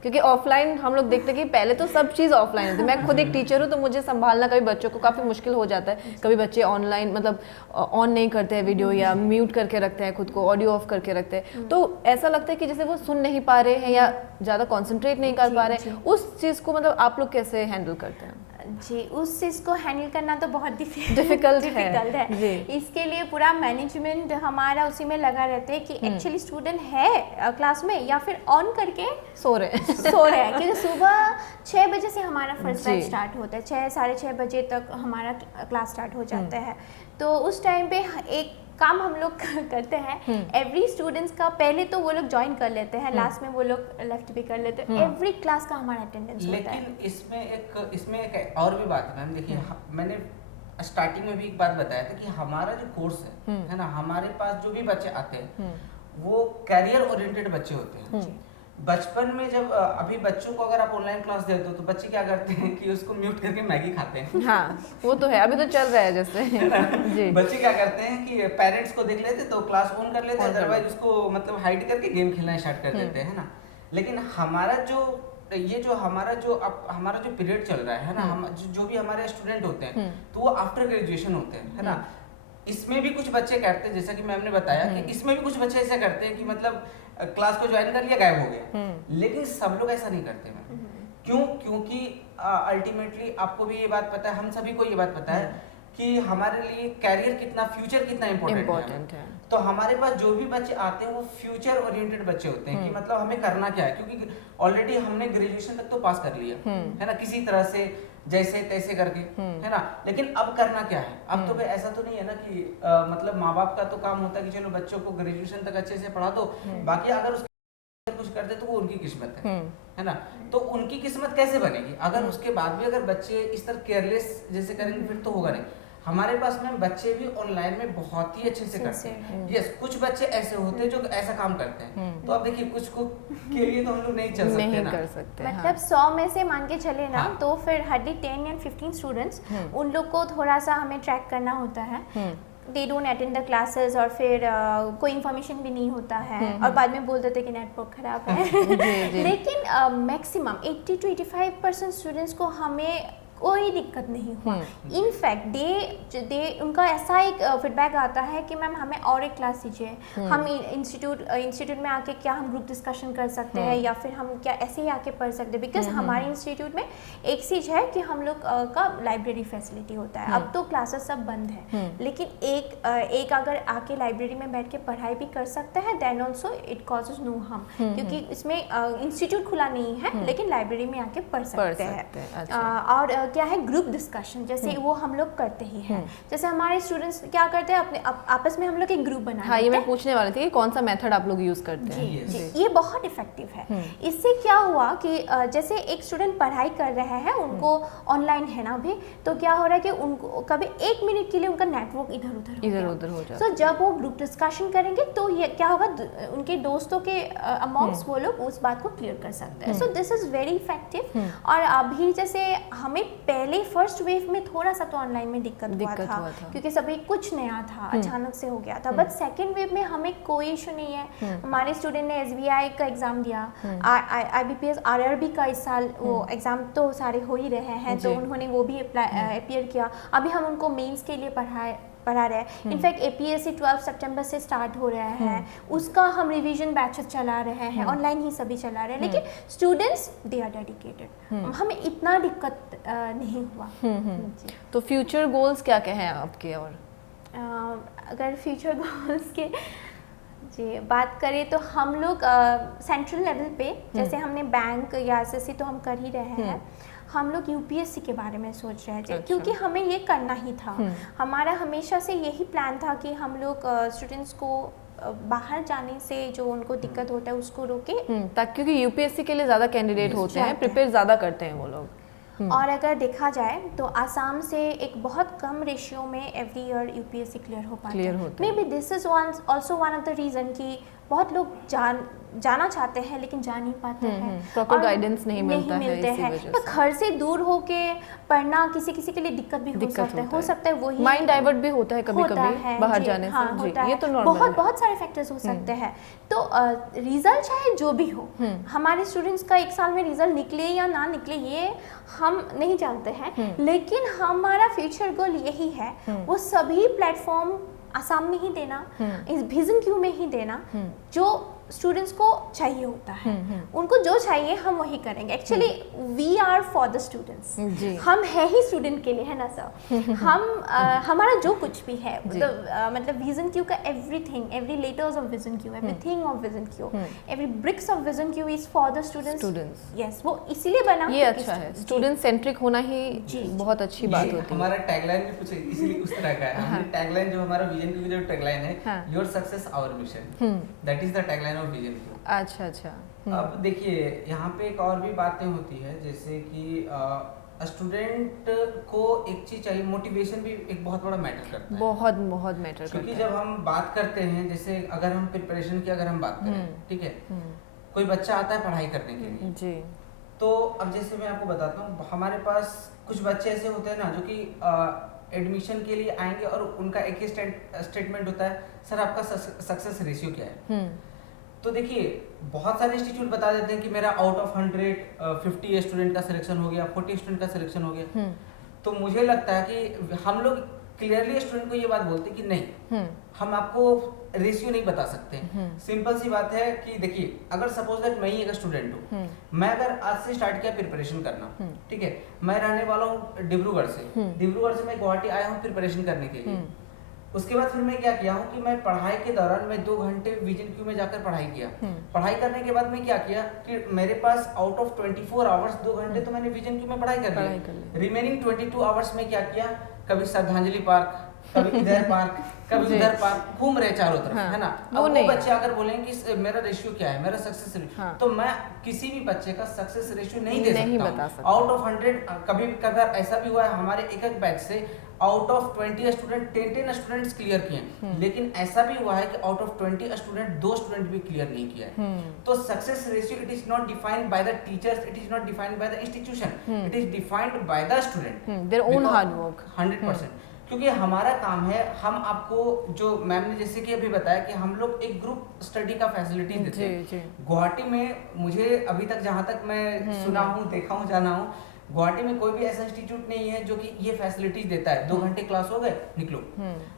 क्योंकि ऑफलाइन हम लोग देखते हैं कि पहले तो सब चीज़ ऑफलाइन होती है। मैं खुद एक टीचर हूँ तो मुझे संभालना कभी बच्चों को काफ़ी मुश्किल हो जाता है। कभी बच्चे ऑनलाइन मतलब ऑन नहीं करते हैं वीडियो, या म्यूट करके रखते हैं खुद को, ऑडियो ऑफ करके रखते हैं, तो ऐसा लगता है कि जैसे वो सुन नहीं पा रहे हैं या ज़्यादा कॉन्सेंट्रेट नहीं कर पा रहे हैं। उस चीज़ को मतलब आप लोग कैसे हैंडल करते हैं? जी, उस चीज़ को हैंडल करना तो बहुत डिफिकल्ट है जी। इसके लिए पूरा मैनेजमेंट हमारा उसी में लगा रहता है कि एक्चुअली स्टूडेंट है क्लास में या फिर ऑन करके सो रहे हैं क्योंकि सुबह 6 बजे से हमारा फर्स्ट बैच स्टार्ट होता है, 6 साढ़े 6 बजे तक हमारा क्लास स्टार्ट हो जाता है। तो उस टाइम पे एक काम हम लोग करते हैं, एवरी स्टूडेंट्स का पहले तो वो लोग ज्वाइन कर लेते हैं, लास्ट में वो लोग लेफ्ट भी कर लेते हैं, एवरी क्लास का हमारा अटेंडेंस होता है। लेकिन इसमें एक और भी बात है मैम, देखिए मैंने स्टार्टिंग में भी एक बात बताया था कि हमारा जो कोर्स है ना, हमारे पास जो भी बच्चे आते हैं वो कैरियर ओरिएंटेड बच्चे होते हैं। बचपन में जब अभी बच्चों को अगर आप ऑनलाइन क्लास देते हो तो बच्चे क्या करते हैं कि उसको म्यूट करके मैगी खाते हैं। हाँ, वो तो है, अभी तो चल रहा है जैसे जी। बच्चे क्या करते हैं कि पेरेंट्स को देख लेते तो क्लास ऑन कर लेते, अदरवाइज उसको मतलब हाइड करके गेम खेलना स्टार्ट कर देते हैं ना। लेकिन हमारा जो हमारा जो पीरियड चल रहा है ना, हम जो भी हमारे स्टूडेंट होते हैं तो वो आफ्टर ग्रेजुएशन होते हैं, है ना। इसमें भी कुछ बच्चे करते हैं, जैसा कि मैम ने बताया कि इसमें भी कुछ बच्चे ऐसा करते हैं कि मतलब क्लास को ज्वाइन कर लिया, गायब हो गया। लेकिन सब लोग ऐसा नहीं करते मैम। क्यों? क्योंकि अल्टीमेटली आपको भी ये बात पता है, हम सभी को ये बात पता है कि हमारे लिए कैरियर कितना, फ्यूचर कितना इम्पोर्टेंट है। तो हमारे पास जो भी बच्चे आते हैं वो फ्यूचर ओरिएंटेड बच्चे होते हैं कि मतलब हमें करना क्या है, क्योंकि ऑलरेडी हमने ग्रेजुएशन तक तो पास कर लिया है ना, किसी तरह से जैसे तैसे करके, है ना। लेकिन अब करना क्या है? अब तो ऐसा तो नहीं है ना कि मतलब माँ बाप का तो काम होता है कि चलो बच्चों को ग्रेजुएशन तक अच्छे से पढ़ा दो, बाकी अगर उसके कुछ करते तो वो उनकी किस्मत है ना। तो उनकी किस्मत कैसे बनेगी अगर उसके बाद भी अगर बच्चे इस तरह केयरलेस जैसे करेंगे, फिर तो होगा नहीं। हमारे पास में बच्चे भी ऑनलाइन में बहुत ही अच्छे से करते हैं। यस, कुछ बच्चे ऐसे होते हैं जो ऐसा काम करते हैं। तो अब देखिए कुछ को के लिए तो हम लोग नहीं चल सकते ना, कर सकते। मतलब 100 में से मान के चले ना, तो फिर हार्डली 10 या 15 स्टूडेंट्स, उन लोग को थोड़ा सा हमें ट्रैक करना होता है। They don't attend the classes और फिर कोई इन्फॉर्मेशन भी नहीं होता है और बाद में बोल देते कि नेटवर्क खराब है। लेकिन मैक्सिमम 80 to 85% स्टूडेंट्स को हमें कोई दिक्कत नहीं हुआ। इनफैक्ट उनका ऐसा एक फीडबैक आता है कि मैम हमें और एक क्लास दीजिए, हम इंस्टीट्यूट में आके क्या हम ग्रुप डिस्कशन कर सकते हैं या फिर हम क्या ऐसे ही आके पढ़ सकते हैं। बिकॉज हमारे इंस्टीट्यूट में एक चीज़ है कि हम लोग का लाइब्रेरी फैसिलिटी होता है। अब तो क्लासेस सब बंद है, लेकिन एक अगर आके लाइब्रेरी में बैठ के पढ़ाई भी कर सकता है, then also it causes no harm, क्योंकि इसमें इंस्टीट्यूट खुला नहीं है लेकिन लाइब्रेरी में आके पढ़ सकते हैं। और क्या है ग्रुप डिस्कशन, जैसे वो हम लोग करते ही हैं। जैसे हमारे स्टूडेंट्स क्या करते हैं, अपने आपस में हम लोग एक ग्रुप बना। हाँ, ये मैं पूछने वाली थी कि कौन सा मेथड आप लोग यूज करते हैं। जी, ये बहुत इफेक्टिव है। इससे क्या हुआ कि जैसे एक स्टूडेंट पढ़ाई कर रहे हैं, उनको ऑनलाइन है ना अभी, तो क्या हो रहा है कि उनको कभी 1 मिनट के लिए उनका नेटवर्क इधर उधर हो जाता है। तो जब वो ग्रुप डिस्कशन करेंगे तो ये क्या होगा, उनके दोस्तों के अमॉन्ग्स वो लोग उस बात को क्लियर कर सकते हैं। So this is very effective. और अभी जैसे हमें पहले फर्स्ट वेव में थोड़ा सा तो ऑनलाइन में दिक्कत हुआ था क्योंकि सभी कुछ नया था, अचानक से हो गया था। बट सेकेंड वेव में हमें कोई इशू नहीं है। हमारे स्टूडेंट ने SBI का एग्ज़ाम दिया, IBPS RRB का इस साल वो एग्ज़ाम तो सारे हो ही रहे हैं, तो उन्होंने वो भी अपीयर किया। अभी हम उनको मेंस के लिए पढ़ा रहे हैं। इनफैक्ट APSC 12 सितंबर से स्टार्ट हो रहा है, उसका हम रिवीजन बैचेस चला रहे हैं, ऑनलाइन ही सभी चला रहे हैं, लेकिन स्टूडेंट्स दे आर डेडिकेटेड, हमें इतना दिक्कत नहीं हुआ। तो फ्यूचर गोल्स क्या क्या हैं आपके? और अगर फ्यूचर गोल्स के जी बात करें तो हम लोग सेंट्रल लेवल पे, जैसे हमने बैंक या SSC तो हम कर ही रहे हैं, हम लोग UPSC के बारे में सोच रहे थे। क्योंकि हमें ये करना ही था। हमारा हमेशा से यही प्लान था कि हम लोग स्टूडेंट्स को बाहर जाने से जो उनको दिक्कत होता है उसको रोके, ताकि क्योंकि UPSC के लिए ज़्यादा कैंडिडेट होते हैं, प्रिपेयर ज़्यादा करते हैं वो लोग। और अगर देखा जाए तो आसाम से एक बहुत कम रेशियो में एवरी ईयर UPSC क्लियर हो पाता है। May be this is also one of the reason कि बहुत लोग जाना चाहते हैं लेकिन जा नहीं पाते हैं, प्रॉपर गाइडेंस नहीं मिलते हैं। तो घर से दूर होके पढ़ना किसी किसी के लिए दिक्कत भी हो सकता है वही माइंड डाइवर्ट भी होता है कभी-कभी बाहर जाने से। ये तो नॉर्मल है। बहुत सारे फैक्टर्स हो सकते हैं। तो रिजल्ट चाहे जो भी हो, हमारे स्टूडेंट्स का एक साल में रिजल्ट निकले या ना निकले ये हम नहीं जानते हैं, लेकिन हमारा फ्यूचर गोल यही है, वो सभी प्लेटफॉर्म आसाम में ही देना, इस विजन क्यू में ही देना जो स्टूडेंट्स को चाहिए होता है। उनको जो चाहिए हम वही करेंगे। Actually we are for the students, हम है ही स्टूडेंट के लिए, है ना सर। हम हमारा जो कुछ भी है मतलब विजन क्यू का everything, every letters of vision Q, everything of vision Q, every bricks of vision Q is for the students. Yes, वो इसीलिए बना। ये अच्छा है, स्टूडेंट सेंट्रिक होना ही बहुत अच्छी बात होती है। हमारा टैगलाइन भी कुछ इसीलिए उस तरह का है। हमने टैगलाइन जो हमारा विजन क्यू जो टैगलाइन है, your success our mission, that is the tagline of vision Q. अच्छा। अब देखिए यहाँ पे एक और भी बातें होती है, जैसे कि स्टूडेंट को एक चीज चाहिए, मोटिवेशन भी एक बहुत बड़ा मैटर करता है। बहुत मैटर करता है। क्योंकि जब हम बात करते हैं, जैसे अगर हम प्रिपरेशन की अगर हम बात करें, ठीक है, कोई बच्चा आता है पढ़ाई करने के लिए जी, तो अब जैसे मैं आपको बताता हूँ, हमारे पास कुछ बच्चे ऐसे होते हैं ना जो कि एडमिशन के लिए आएंगे और उनका एक ही स्टेटमेंट होता है, सर आपका सक्सेस रेशियो क्या है। तो देखिए बहुत सारे इंस्टीट्यूट बता देते हैं कि मेरा आउट ऑफ 100 50 स्टूडेंट का सिलेक्शन हो गया, 40 स्टूडेंट का सिलेक्शन हो गया। तो मुझे लगता है कि हम लोग क्लियरली स्टूडेंट को ये बात बोलते हैं कि नहीं, हम आपको रेशियो नहीं बता सकते। सिंपल सी बात है कि देखिए, अगर सपोज दैट मैं ही एक स्टूडेंट हूँ, मैं अगर आज से स्टार्ट किया प्रिपरेशन करना, ठीक है, मैं रहने वाला हूँ डिब्रूगढ़ से मैं गुवाहाटी आया हूँ प्रिपरेशन करने के लिए। उसके बाद फिर मैं क्या किया हूँ कि मैं पढ़ाई के दौरान मैं 2 घंटे विजन क्यू में जाकर पढ़ाई किया। पढ़ाई करने के बाद मैं क्या किया कि मेरे पास आउट ऑफ 24 आवर्स 2 घंटे तो मैंने विजन क्यू में पढ़ाई कर ली। रिमेनिंग 22 आवर्स में क्या किया, कभी श्रद्धांजलि पार्क, कभी इधर पार्क, कभी उधर पार्क, घूम रहे चारों तरफ, है ना। अब वो बच्चे अगर बोलेंगे कि मेरा रेशियो क्या है, मेरा सक्सेस रेशियो, तो मैं किसी भी बच्चे का सक्सेस रेशियो नहीं दे सकता। आउट ऑफ 100 कभी कभार ऐसा भी हुआ है हमारे एक बैच से out of 20 student 10 students clear किए, लेकिन ऐसा भी हुआ है कि आउट ऑफ 20 स्टूडेंट 2 स्टूडेंट भी क्लियर नहीं किया है। तो success ratio it is not defined by the teachers, it is not defined by the institution, it is defined by the student, their own hard work 100%। क्योंकि हमारा काम है, हम आपको जो मैम ने जैसे कि अभी बताया कि हम लोग एक ग्रुप स्टडी का फैसिलिटी देते हैं। गुवाहाटी में मुझे अभी तक जहाँ तक मैं सुना हूँ, देखा हूँ, जाना हूँ, गुवाहाटी में कोई भी ऐसा इंस्टीट्यूट नहीं है जो कि ये फैसिलिटीज देता है। 2 घंटे क्लास हो गए, निकलो।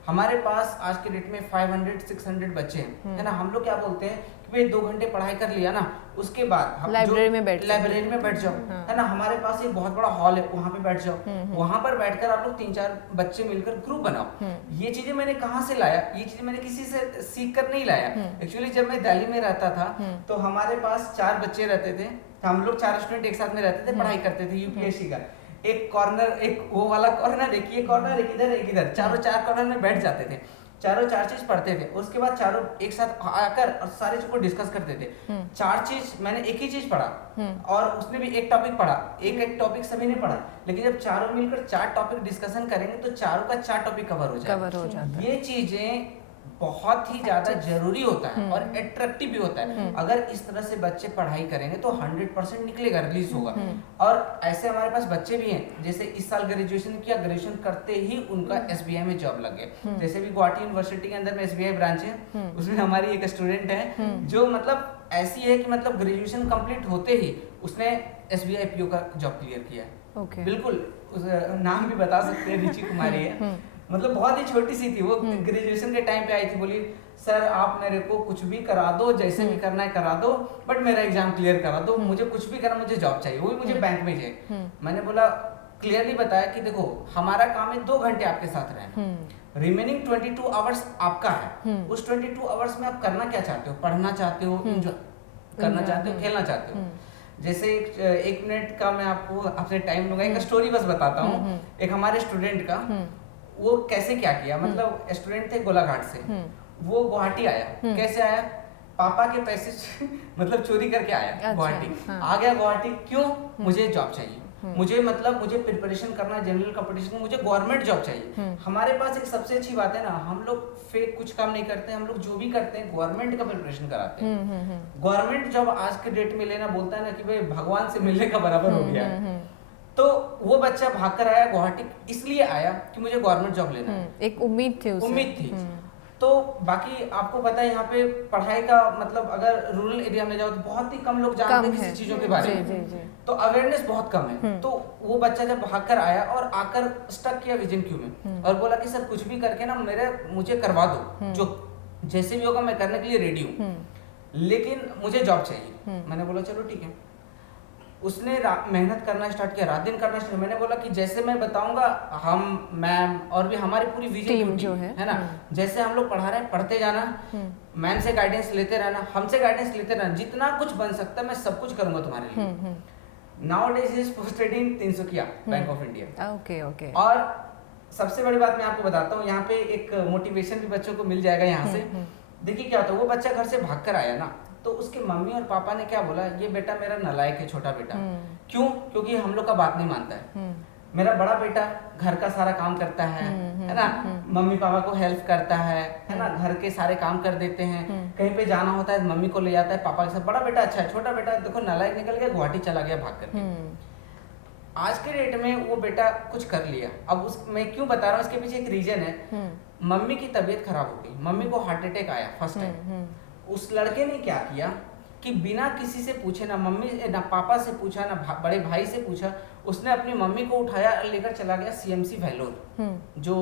हमारे पास आज के डेट में 500-600 बच्चे हैं, है ना। हम लोग क्या बोलते हैं कि भाई 2 घंटे पढ़ाई कर लिया ना, उसके बाद लाइब्रेरी में बैठ जाओ, है ना। हमारे पास एक बहुत बड़ा हॉल है, वहाँ पे बैठ जाओ, वहाँ पर बैठकर आप लोग 3-4 बच्चे मिलकर ग्रुप बनाओ। ये चीजें मैंने कहाँ से लाया, ये चीजें मैंने किसी से सीख कर नहीं लाया। एक्चुअली जब मैं दिल्ली में रहता था तो हमारे पास 4 बच्चे रहते थे, हम लोग 4 स्टूडेंट एक साथ में रहते थे, पढ़ाई करते थे यूपीएससी का। एक कॉर्नर, एक वो वाला कॉर्नर, एक ये कॉर्नर, एक इधर, एक इधर, चारों 4 कॉर्नर में बैठ जाते थे, चारों 4 चीज पढ़ते थे। उसके बाद चारों एक साथ आकर और सारे चीज को डिस्कस करते थे। 4 चीज मैंने एक ही चीज पढ़ा और उसने भी एक टॉपिक पढ़ा, एक टॉपिक सभी ने पढ़ा, लेकिन जब चारों मिलकर 4 टॉपिक डिस्कशन करेंगे तो चारों का 4 टॉपिक कवर हो जाएगा। ये चीजें बहुत ही ज्यादा जरूरी होता है और अट्रैक्टिव भी होता है। अगर इस तरह से बच्चे पढ़ाई करेंगे तो 100% निकलेगा, रिलीज होगा। और ऐसे हमारे पास बच्चे भी हैं, जैसे इस साल ग्रेजुएशन किया, ग्रेजुएशन करते ही उनका SBI में जॉब लग गया। जैसे भी गुवाहाटी यूनिवर्सिटी के अंदर में SBI ब्रांच है, उसमें हमारी एक स्टूडेंट है जो मतलब ऐसी है कि मतलब ग्रेजुएशन कंप्लीट होते ही उसने SBI PO का जॉब क्लियर किया है। बिल्कुल, उस नाम भी बता सकते हैं, रिची कुमारी है। मतलब बहुत ही छोटी सी थी वो, ग्रेजुएशन के टाइम पे आई थी, बोली सर आप मेरे को कुछ भी करा दो, जैसे भी करना है करा दो, बट मेरा एग्जाम क्लियर करा दो, मुझे कुछ भी करना, मुझे जॉब चाहिए, वो भी मुझे बैंक में चाहिए। मैंने बोला, क्लियरली बताया कि देखो हमारा काम है 2 घंटे आपके साथ रहना, रिमेनिंग 22 आवर्स आपका है। उस 22 आवर्स में आप करना क्या चाहते हो? पढ़ना चाहते हो, एंजॉय करना चाहते हो, खेलना चाहते हो? जैसे 1 मिनट का मैं आपसे टाइम लूंगा, एक स्टोरी बस बताता हूँ। एक हमारे स्टूडेंट का, वो कैसे क्या किया, मतलब स्टूडेंट थे गोलाघाट से, वो गुवाहाटी आया। कैसे आया? पापा के पैसे मतलब चोरी करके आया गुवाहाटी। आ गया गुवाहाटी, क्यों? मुझे जॉब चाहिए, मुझे प्रिपरेशन करना है जनरल कंपटीशन, मुझे गवर्नमेंट जॉब चाहिए। हमारे पास एक सबसे अच्छी बात है ना, हम लोग फेक कुछ काम नहीं करते, हम लोग जो भी करते हैं गवर्नमेंट का प्रिपरेशन कराते हैं। गवर्नमेंट जॉब आज के डेट में लेना, बोलता है ना कि भाई भगवान से मिलने का बराबर हो गया है। तो वो बच्चा भागकर आया गुवाहाटी, इसलिए आया कि मुझे गवर्नमेंट जॉब लेना है। एक उम्मीद थी उसे। उम्मीद थी। तो बाकी आपको पता है यहाँ पे पढ़ाई का मतलब, अगर रूरल एरिया में जाओ तो बहुत ही कम लोग जानते हैं किसी चीजों के बारे में, तो अवेयरनेस बहुत कम है। तो वो बच्चा जब भागकर आया और आकर स्टक किया विजन क्यू में और बोला कि सर कुछ भी करके ना मुझे करवा दो, जो जैसे भी होगा मैं करने के लिए रेडी हूँ, लेकिन मुझे जॉब चाहिए। मैंने बोला चलो ठीक है। उसने मेहनत करना स्टार्ट किया, रात दिन करना स्टार्ट। मैंने बोला कि जैसे मैं बताऊंगा, हम मैम और भी हमारी पूरी विजन टीम जो है ना, जैसे हम लोग पढ़ा रहे हैं पढ़ते जाना, मैम से गाइडेंस लेते रहना, हमसे गाइडेंस लेते रहना, जितना कुछ बन सकता है मैं सब कुछ करूंगा तुम्हारे लिए। Nowadays is posted in Tinsukia, bank of India. Okay. और सबसे बड़ी बात मैं आपको बताता हूँ, यहाँ पे एक मोटिवेशन भी बच्चों को मिल जाएगा यहाँ से। देखिए क्या होता है, वो बच्चा घर से भाग कर आया ना, तो उसके मम्मी और पापा ने क्या बोला, ये बेटा मेरा नालायक है, छोटा बेटा। क्यों? क्योंकि हम लोग का बात नहीं मानता है। मेरा बड़ा बेटा घर का सारा काम करता है ना, मम्मी पापा को हेल्प करता है ना, घर के सारे काम कर देते हैं, कहीं पे जाना होता है मम्मी को ले जाता है पापा के साथ। बड़ा बेटा अच्छा है, छोटा बेटा देखो नालायक निकल गया, गुवाहाटी चला गया भाग करके। आज के डेट में वो बेटा कुछ कर लिया। अब मैं क्यों बता रहा हूँ, इसके पीछे एक रीजन है। मम्मी की तबीयत खराब हो गई, मम्मी को हार्ट अटैक आया फर्स्ट टाइम। उस लड़के ने क्या किया कि बिना किसी से पूछे, ना मम्मी ना पापा से पूछा, ना बड़े भाई से पूछा, उसने अपनी मम्मी को उठाया और लेकर चला गया CMC वेलोर, जो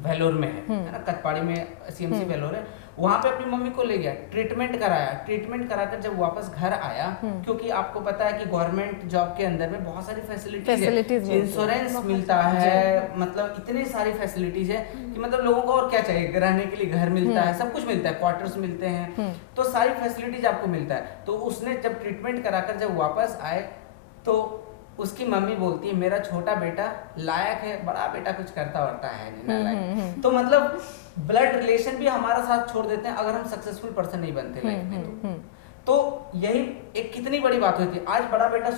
वेलोर में है ना, कटपाड़ी में CMC वेलोर है। वहां पे अपनी मम्मी को ले गया, ट्रीटमेंट कराया। ट्रीटमेंट कराकर जब वापस घर आया, क्योंकि आपको पता है कि गवर्नमेंट जॉब के अंदर में बहुत सारी फैसिलिटीज है, इंश्योरेंस मिलता है, मतलब इतनी सारी फैसिलिटीज है कि मतलब लोगों को और क्या चाहिए, रहने के लिए घर मिलता है, सब कुछ मिलता है, क्वार्टर्स मिलते हैं, तो सारी फैसिलिटीज आपको मिलता है। तो उसने जब ट्रीटमेंट कराकर जब वापस आए तो उसकी मम्मी बोलती है मेरा छोटा बेटा लायक है, बड़ा बेटा कुछ करता वरता है नहीं लायक। तो मतलब ब्लड रिलेशन भी हमारा साथ छोड़ देते हैं अगर हम सक्सेसफुल पर्सन नहीं बनते लाइफ में। तो यही एक कितनी बड़ी बात होती है। आज बड़ा बेटा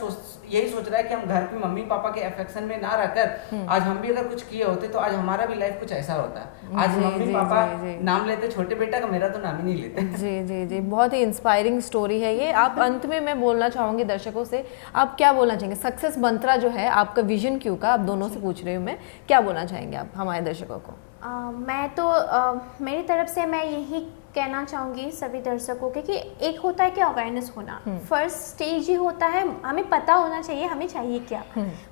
यही सोच रहा है कि हम घर पे मम्मी पापा के अफेक्शन में ना रहकर आज हम भी अगर कुछ किए होते तो आज हमारा भी लाइफ कुछ ऐसा होता है। आज मम्मी पापा नाम लेते छोटे बेटा का, मेरा तो नाम ही नहीं लेते। जी, बहुत ही इंस्पायरिंग स्टोरी है ये। आप अंत में मैं बोलना चाहूंगी दर्शकों से, आप क्या बोलना चाहेंगे? सक्सेस मंत्रा जो है आपका विजन क्यू का, आप दोनों से पूछ रही हूँ मैं, क्या बोलना चाहेंगे आप हमारे दर्शकों को? मैं तो मेरी तरफ से मैं यही कहना चाहूँगी सभी दर्शकों के कि एक होता है कि अवेयरनेस होना, फर्स्ट स्टेज ही होता है, हमें पता होना चाहिए हमें चाहिए क्या,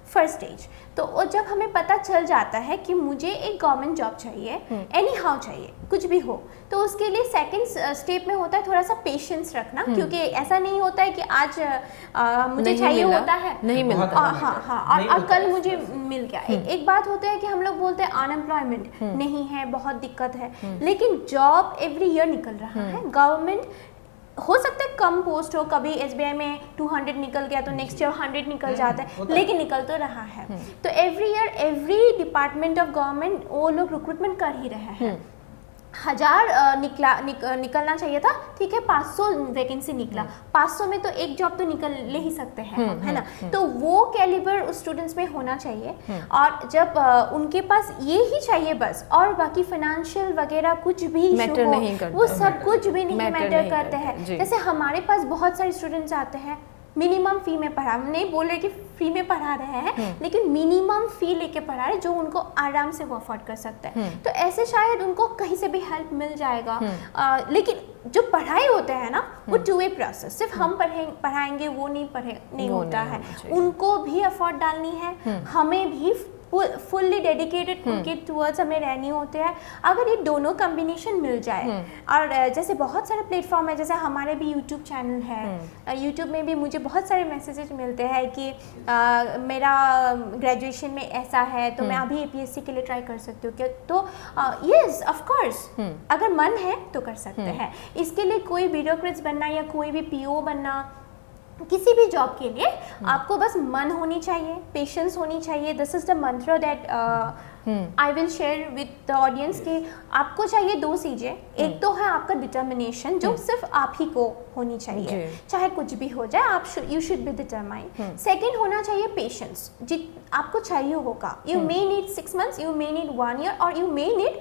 फर्स्ट स्टेज। तो वो जब हमें पता चल जाता है कि मुझे एक गवर्नमेंट जॉब चाहिए, एनी हाउ चाहिए, कुछ भी हो, तो उसके लिए सेकंड स्टेप में होता है थोड़ा सा पेशेंस रखना, क्योंकि ऐसा नहीं होता है कि आज मुझे चाहिए होता है नहीं मिलता, हाँ और कल मुझे मिल गया। एक बात होता है कि हम लोग बोलते हैं अनएम्प्लॉयमेंट नहीं है, बहुत दिक्कत है, लेकिन जॉब एवरी ईयर निकल रहा है। गवर्नमेंट हो सकता है कम पोस्ट हो, कभी SBI में 200 निकल गया तो नेक्स्ट ईयर 100 निकल जाता है, लेकिन निकल तो रहा है। तो every year every department of government वो लोग रिक्रूटमेंट कर ही रहे हैं। 1000 निकलना चाहिए था, ठीक है 500 वैकेंसी निकला, 500 में तो एक जॉब तो निकल ले ही सकते हैं हम, है ना। तो वो कैलिबर उस स्टूडेंट्स में होना चाहिए। और जब उनके पास ये ही चाहिए बस, और बाकी फाइनेंशियल वगैरह कुछ भी मैटर नहीं करता, वो सब कुछ भी नहीं मैटर करते हैं। जी। जैसे हमारे पास बहुत सारे स्टूडेंट्स आते हैं मिनिमम फी में पढ़ा, हम नहीं बोल रहे कि फ्री में पढ़ा रहे हैं, लेकिन मिनिमम फी लेके पढ़ा रहे हैं जो उनको आराम से वो अफोर्ड कर सकते हैं। तो ऐसे शायद उनको कहीं से भी हेल्प मिल जाएगा। लेकिन जो पढ़ाई होते हैं ना वो टू वे प्रोसेस, सिर्फ हम पढ़ाएंगे वो नहीं होता है, उनको भी एफर्ट डालनी है, हमें भी फुल्ली डेडिकेटेड उनके टूवर्ड्स हमें रहनी होते हैं। अगर ये दोनों कॉम्बिनेशन मिल जाए, और जैसे बहुत सारे प्लेटफॉर्म है, जैसे हमारे भी यूट्यूब चैनल है, यूट्यूब में भी मुझे बहुत सारे मैसेजेस मिलते हैं कि मेरा ग्रेजुएशन में ऐसा है तो मैं अभी APSC के लिए ट्राई कर सकती हूँ क्या, तो यस ऑफ कोर्स अगर मन है तो कर सकते हैं। इसके लिए कोई ब्यूरोक्रेट्स बनना या कोई भी PO बनना, किसी भी जॉब के लिए आपको बस मन होनी चाहिए, पेशेंस होनी चाहिए। दिस इज द मंत्र that I will share with the audience कि आपको चाहिए 2 चीजें। एक तो है आपका डिटर्मिनेशन जो सिर्फ आप ही को होनी चाहिए, चाहे कुछ भी हो जाए, आप you should be determined. Second होना चाहिए पेशेंस, आपको चाहिए होगा। You may need 6 months, you may need 1 year, और you may need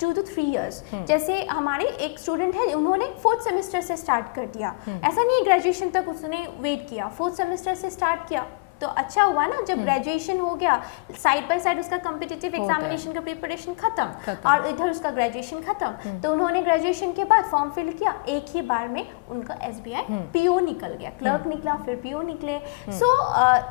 2 to 3 years। जैसे हमारे एक स्टूडेंट है, उन्होंने 4th सेमेस्टर से स्टार्ट कर दिया, ऐसा नहीं है ग्रेजुएशन तक उसने वेट किया, 4th सेमेस्टर से स्टार्ट किया तो अच्छा हुआ ना। जब ग्रेजुएशन हो गया, साइड बाय साइड उसका कॉम्पिटिटिव एग्जामिनेशन का प्रिपरेशन खत्म और इधर उसका ग्रेजुएशन खत्म, तो उन्होंने ग्रेजुएशन के बाद फॉर्म फिल किया, एक ही बार में उनका SBI PO निकल गया, क्लर्क निकला, फिर PO निकले। सो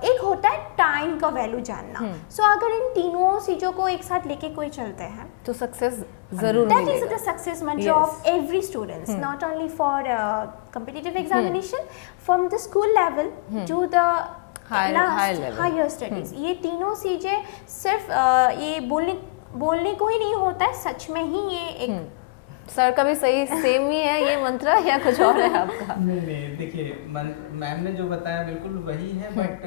एक होता है टाइम का वैल्यू जानना। सो अगर इन तीनों चीजों को एक साथ लेके कोई चलते हैं तो सक्सेस जरूर that मिलेगा। is the success mantra of every students, not only for competitive examination, from the school level to the higher studies। ये तीनों चीजें सिर्फ ये बोलने को ही नहीं होता है, सच में ही ये एक सर का भी सही सेम ही है ये मंत्र या कुछ और है आपका? नहीं देखिए, मैम ने जो बताया बिल्कुल वही है, बट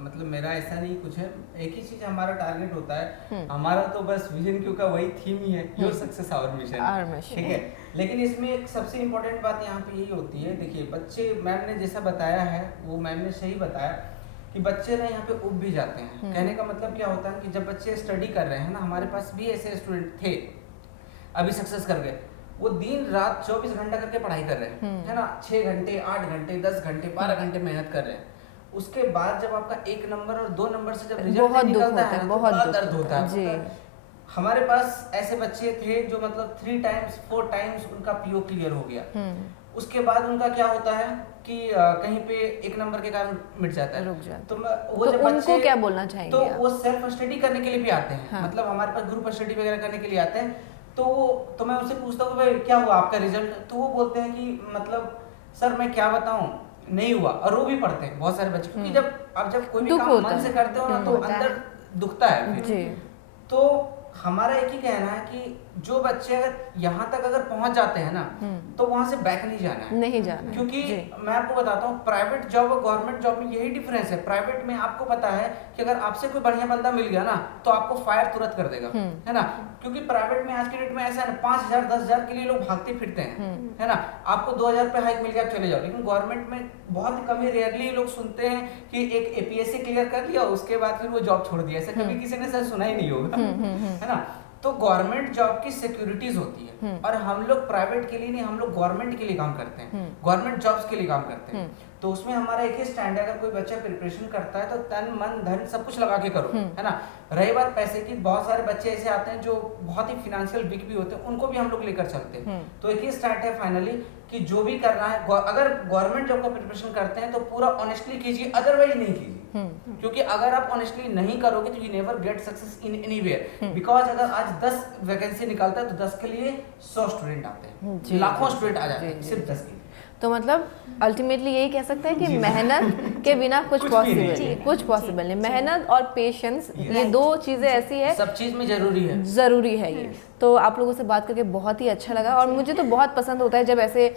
मतलब मेरा ऐसा नहीं कुछ है। एक ही चीज हमारा टारगेट होता है, हमारा तो बस विजन क्यों का वही थीम ही है, योर सक्सेस आवर मिशन, ठीक है। लेकिन इसमें एक सबसे इम्पोर्टेंट बात यहाँ पे यही होती है, देखिए बच्चे, मैम ने जैसा बताया है वो मैम ने सही बताया कि बच्चे ना यहाँ पे उब भी जाते हैं। कहने का मतलब क्या होता है कि जब बच्चे स्टडी कर रहे हैं ना, हमारे पास भी ऐसे स्टूडेंट थे अभी सक्सेस कर गए, वो दिन रात 24 घंटा करके पढ़ाई कर रहे हैं, है ना, 6 घंटे 8 घंटे 10 घंटे 12 घंटे मेहनत कर रहे हैं। उसके बाद जब आपका 1 नंबर और 2 नंबर से जब रिजल्ट निकलता है, बहुत दर्द होता है। हमारे पास ऐसे बच्चे थे जो मतलब 3 times 4 times उनका PO क्लियर हो गया। उसके बाद उनका क्या होता है कि कहीं पे 1 नंबर के कारण मिट जाता है, रुक जाता है। तो वो जब उनको क्या बोलना चाहेंगे? तो वो सेल्फ स्टडी करने के लिए भी आते हैं, मतलब हमारे पास ग्रुप स्टडी वगैरह करने के लिए आते हैं। तो मैं उनसे पूछता हूँ भाई क्या हुआ आपका रिजल्ट, तो वो बोलते हैं कि मतलब सर मैं क्या बताऊँ, नहीं हुआ। और वो भी पढ़ते हैं बहुत सारे बच्चे, क्योंकि जब कोई भी काम मन से करते हो ना तो अंदर दुखता है फिर। तो हमारा एक ही कहना है कि जो बच्चे अगर यहाँ तक अगर पहुंच जाते हैं ना, तो वहां से बैक नहीं जाना है, क्योंकि मैं आपको बताता हूँ प्राइवेट जॉब और गवर्नमेंट जॉब में यही डिफरेंस है। प्राइवेट में आपको पता है कि अगर आपसे कोई बढ़िया बंदा मिल गया ना तो आपको फायर तुरंत कर देगा, है ना, क्योंकि प्राइवेट में आज के डेट में ऐसा है ना 5,000 10,000 के लिए लोग भागते फिरते हैं, है ना। आपको 2,000 रुपये हाइक मिल गया, आप चले जाओ। लेकिन गवर्नमेंट में बहुत ही कम, रेयरली लोग सुनते हैं कि एक APSC क्लियर कर लिया उसके बाद फिर वो जॉब छोड़ दिया, ऐसा कभी किसी ने सर सुना ही नहीं होगा, है ना। तो गवर्नमेंट जॉब की सिक्योरिटीज होती है, और हम लोग प्राइवेट के लिए नहीं, हम लोग गवर्नमेंट के लिए काम करते हैं, गवर्नमेंट जॉब्स के लिए काम करते हैं। तो उसमें हमारा एक ही स्टैंड है, अगर कोई बच्चा प्रिपरेशन करता है तो तन मन धन सब कुछ लगा के करो, है ना। रही बात पैसे की, बहुत सारे बच्चे ऐसे आते हैं जो बहुत ही फाइनेंशियल वीक भी होते हैं, उनको भी हम लोग लेकर चलते हैं। तो एक ही स्टैंड है फाइनली कि जो भी करना है, अगर गवर्नमेंट जॉब का प्रिपरेशन करते हैं तो पूरा ऑनेस्टली कीजिए, अदरवाइज नहीं कीजिए, क्योंकि अगर आप ऑनेस्टली नहीं करोगे तो you never get success in anywhere. Because अगर आज 10 वैकेंसी निकलता है तो 10 के लिए 100 स्टूडेंट आते हैं, लाखों स्टूडेंट आ जाते हैं सिर्फ 10 के। तो मतलब अल्टीमेटली यही कह सकते हैं कि मेहनत के बिना कुछ पॉसिबल नहीं। मेहनत और पेशेंस, ये 2 चीजें ऐसी है, सब चीज में जरूरी है ये। तो आप लोगों से बात करके बहुत ही अच्छा लगा और मुझे तो बहुत पसंद होता है जब ऐसे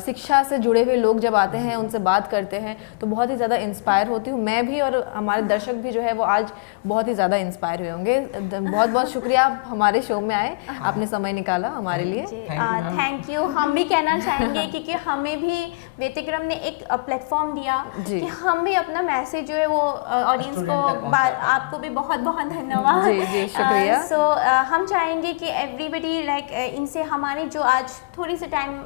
शिक्षा से जुड़े हुए लोग जब आते हैं, उनसे बात करते हैं तो बहुत ही ज़्यादा इंस्पायर होती हूँ मैं भी, और हमारे दर्शक भी जो है वो आज बहुत ही ज़्यादा इंस्पायर हुए होंगे। बहुत बहुत शुक्रिया आप हमारे शो में आए, आपने समय निकाला हमारे लिए। Thank you. हम भी कहना चाहेंगे क्योंकि हमें भी व्यतिक्रम ने एक प्लेटफॉर्म दिया कि हम भी अपना मैसेज जो है वो ऑडियंस को, आपको भी बहुत बहुत धन्यवाद। जी शुक्रिया। सो हम चाहेंगे कि एवरीबडी लाइक इनसे हमारी जो आज थोड़ी सी टाइम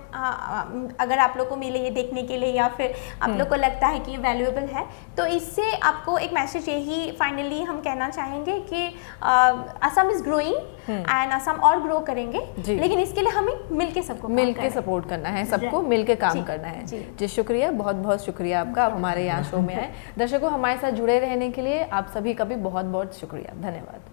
अगर आप लोग को मिले ये देखने के लिए या फिर आप लोग को लगता है कि ये वैल्यूएबल है, तो इससे आपको एक मैसेज यही फाइनली हम कहना चाहेंगे कि Assam is growing and Assam और ग्रो करेंगे, लेकिन इसके लिए हमें मिलके सबको मिलके सपोर्ट करना है, सबको मिलके काम करना है। जी शुक्रिया, बहुत बहुत शुक्रिया आपका, आप हमारे यहाँ शो में आए। दर्शकों हमारे साथ जुड़े रहने के लिए आप सभी का भी बहुत बहुत शुक्रिया, धन्यवाद।